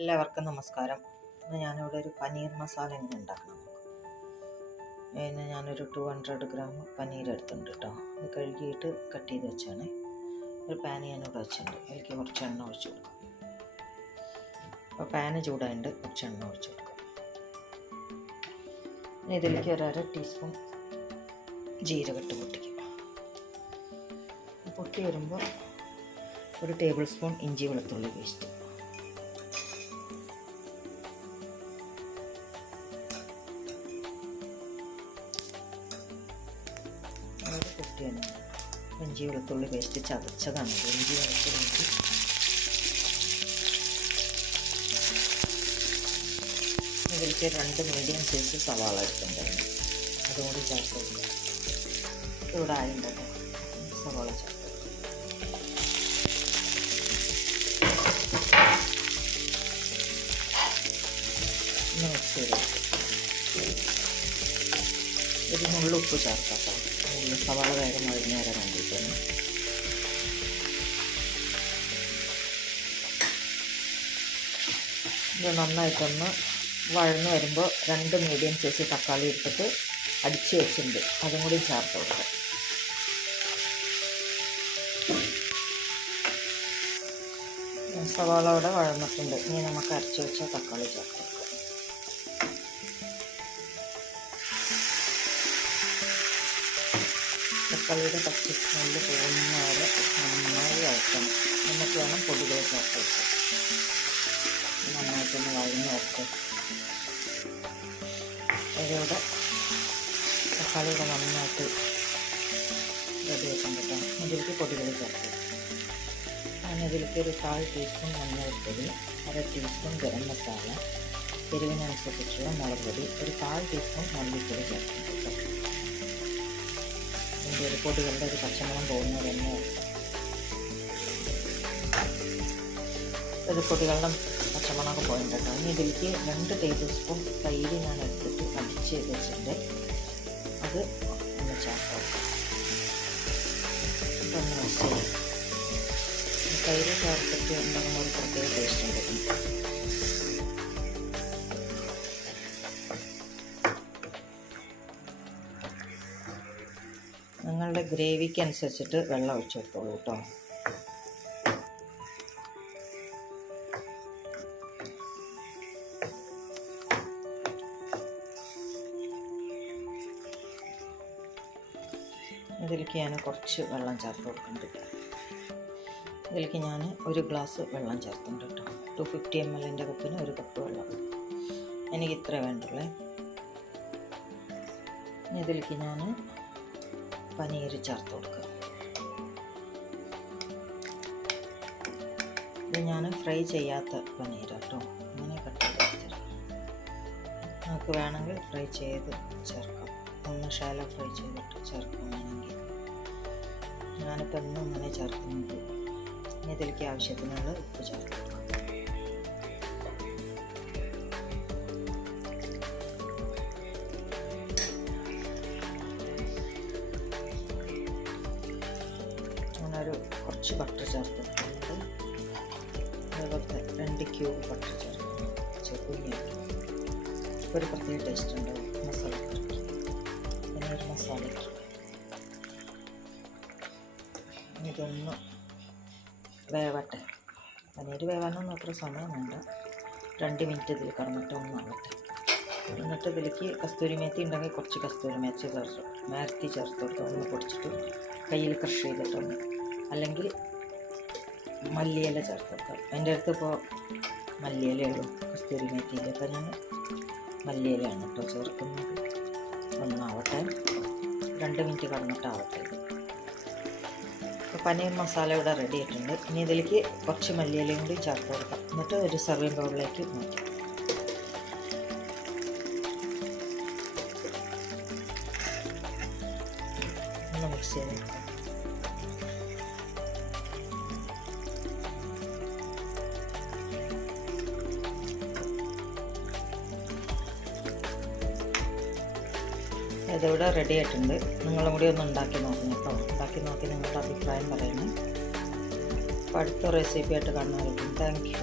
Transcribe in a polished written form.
എല്ലാവർക്കും നമസ്കാരം. ഇന്ന് ഞാനിവിടെ ഒരു പനീർ മസാല എങ്ങനെ ഉണ്ടാക്കണം നോക്കാം. അതിന് ഞാനൊരു 200 ഗ്രാം പനീർ എടുത്തിട്ടുണ്ട് കേട്ടോ. ഇത് കഴുകിയിട്ട് കട്ട് ചെയ്ത് വെച്ചാണ്. ഒരു പാൻ ഞാനിവിടെ വെച്ചിട്ടുണ്ട്. അതിലേക്ക് കുറച്ച് എണ്ണ ഒഴിച്ച് കൊടുക്കാം. അപ്പോൾ പാന് ചൂടായിട്ട് കുറച്ച് എണ്ണ ഒഴിച്ച് കൊടുക്കാം. ഇതിലേക്ക് ഒരു 1/2 ടീസ്പൂൺ ജീരകട്ട് പൊട്ടിക്കും. പൊട്ടി വരുമ്പോൾ 1 ടേബിൾ സ്പൂൺ ഇഞ്ചി വെളുത്തുള്ളി പേസ്റ്റ്, പൊട്ടിയാണ് ഇഞ്ചി വെളുത്തുള്ളി പേസ്റ്റ് ചതച്ചതാണ്. ഇഞ്ചി വെളുത്തുള്ളി ഇതിലേക്ക് 2 മീഡിയം സൈസ് സവാള എടുത്തിട്ടുണ്ടായിരുന്നു. അതും കൂടി ചേർത്ത് കൊടുക്കുക. ഇവിടെ ആയിട്ടുണ്ടോ സവാള ചേർത്ത് മിക്സ് ചെയ്ത് ഒരു നുള്ളു ഉപ്പ് ചേർക്കാം. സവാള വേഗം മറിഞ്ഞ് വരാൻ വേണ്ടിയിട്ടാണ്. ഇത് നന്നായിട്ടൊന്ന് വഴന്ന് വരുമ്പോൾ 2 മീഡിയം സൈസ് തക്കാളി എടുത്തിട്ട് അടിച്ച് വെച്ചിട്ടുണ്ട്. അതും കൂടി ചേർത്ത് കൊടുക്കാം. സവാള അവിടെ വഴന്നിട്ടുണ്ട്. ഇനി നമുക്ക് അരച്ച് വെച്ച തക്കാളി ചേർത്ത് കൊടുക്കാം. തക്കാളിയുടെ പച്ച സ്മെല്ല് പോകുന്ന വരെ നന്നായി വഴറ്റണം. എന്നിട്ട് വേണം പൊടികൾ ചേർത്ത് വെക്കാം. നന്നായിട്ടൊന്ന് വഴഞ്ഞ് വരട്ടെ. ഇതിലൂടെ തക്കാളിയുടെ നന്നായിട്ട് റെഡി വെക്കാൻ കേട്ടോ. ഇതിലേക്ക് പൊടികൾ ചേർത്ത് ഇതിലേക്ക് ഒരു 1/4 ടീസ്പൂൺ മഞ്ഞൾപ്പൊടി, 1/2 ടീസ്പൂൺ ഗരം മസാല, എരിവിനനുസരിച്ചുള്ള മുളക് പൊടി, ഒരു 1/4 ടീസ്പൂൺ മല്ലിപ്പൊടി ചേർക്കും കേട്ടോ. ഇതിൻ്റെ ഒരു പൊടികളുടെ ഒരു പച്ചമണം പോകുന്നത് തന്നെ. ഒരു പൊടികളുടെ പച്ചമണമൊക്കെ പോയിട്ടുണ്ട് കേട്ടോ. ഇനി ഇതിലേക്ക് 2 ടേബിൾ സ്പൂൺ തൈര് ഞാൻ എടുത്തിട്ട് അടിച്ച് വെച്ചിട്ടുണ്ട്. അത് ഒന്ന് ചേർത്ത് വെക്കാം. ഇതൊന്ന് മിക്സ് ചെയ്യാം. തൈര് ചേർത്തിട്ട് ഉണ്ടാകുന്ന ഒരു പ്രത്യേക ടേസ്റ്റ് ഉണ്ട്. നിങ്ങളുടെ ഗ്രേവിക്ക് അനുസരിച്ചിട്ട് വെള്ളം ഒഴിച്ചു കൊടുത്തോളൂ കേട്ടോ. ഇതിലേക്ക് ഞാൻ കുറച്ച് വെള്ളം ചേർത്ത് കൊടുക്കുന്നുണ്ട്. ഇതിലേക്ക് ഞാൻ 1 ഗ്ലാസ് വെള്ളം ചേർത്തുണ്ട് കേട്ടോ. 250 ml കപ്പിന് 1 കപ്പ് വെള്ളം. എനിക്ക് ഇത്ര വേണ്ടുള്ളേ. ഇതിലേക്ക് ഞാൻ പനീർ ചേർത്ത് കൊടുക്കുക. ഇത് ഞാൻ ഫ്രൈ ചെയ്യാത്ത പനീർ കേട്ടോ. അങ്ങനെ കട്ട് ചെയ്ത് വെച്ചിട്ട് നമുക്ക് വേണമെങ്കിൽ ഫ്രൈ ചെയ്ത് ചേർക്കാം. ഒന്ന് ഷാലോ ഫ്രൈ ചെയ്തിട്ട് ചേർക്കാം വേണമെങ്കിൽ. ഞാനിപ്പോൾ എന്നും ഇങ്ങനെ ചേർക്കുന്നുണ്ട്. ഇനി ഇതിലേക്ക് ആവശ്യത്തിനുള്ള ഉപ്പ് ചേർത്ത് കൊടുക്കാം. ഞാനൊരു കുറച്ച് ബട്ടർ ചേർത്തിട്ടുണ്ട്. അതുപോലത്തെ 2 ക്യൂബ് ബട്ടർ കുഞ്ഞാക്കി. ഒരു പ്രത്യേക ടേസ്റ്റ് ഉണ്ട് മസാലക്കറിക്ക്. പിന്നെ ഒരു മസാലയ്ക്ക് ഇതൊന്ന് വേവട്ടെ. പനീർ വേവാനൊന്നും അത്ര സമയം വേണ്ട. 2 മിനിറ്റ് ഇതിൽ കടന്നിട്ട് ഒന്നാവട്ടെ. എന്നിട്ട് ഇതിലേക്ക് കസ്തൂരി മേത്തി ഉണ്ടെങ്കിൽ കുറച്ച് കസ്തൂരി മേത്തി ചേർത്ത് കൊടുക്കുക. ഒന്ന് പൊടിച്ചിട്ട് കയ്യിൽ ക്രഷ് ചെയ്തിട്ടൊന്ന്, അല്ലെങ്കിൽ മല്ലിയില ചേർത്ത് കൊടുക്കുക. എൻ്റെ അടുത്ത് ഇപ്പോൾ മല്ലിയിലയുള്ളൂ, കസ്തൂരി മേത്തിയില്ല. അപ്പോൾ ഞാൻ മല്ലിയിലയാണ് കേട്ടോ ചേർക്കുന്നത്. ഒന്നാവട്ടെ. 2 മിനിറ്റ് കടന്നിട്ടാവട്ടെ. ഇത് ഇപ്പോൾ പനീർ മസാല ഇവിടെ റെഡി ആയിട്ടുണ്ട്. ഇനി ഇതിലേക്ക് കുറച്ച് മല്ലിയിലയും കൂടി ചേർത്ത് കൊടുക്കാം. എന്നിട്ട് ഒരു സർവിങ് ബൗളിലേക്ക് മാറ്റാം. ഒന്ന് മിക്സ് ചെയ്ത് കൊടുക്കാം. ഇതിവിടെ റെഡി ആയിട്ടുണ്ട്. നിങ്ങളും കൂടി ഒന്ന് ഉണ്ടാക്കി നോക്കണം കേട്ടോ. ഉണ്ടാക്കി നോക്കി നിങ്ങളുടെ അഭിപ്രായം പറയണം. അപ്പോൾ അടുത്ത റെസിപ്പി ആയിട്ട് കാണുന്നതായിരിക്കും. Thank you.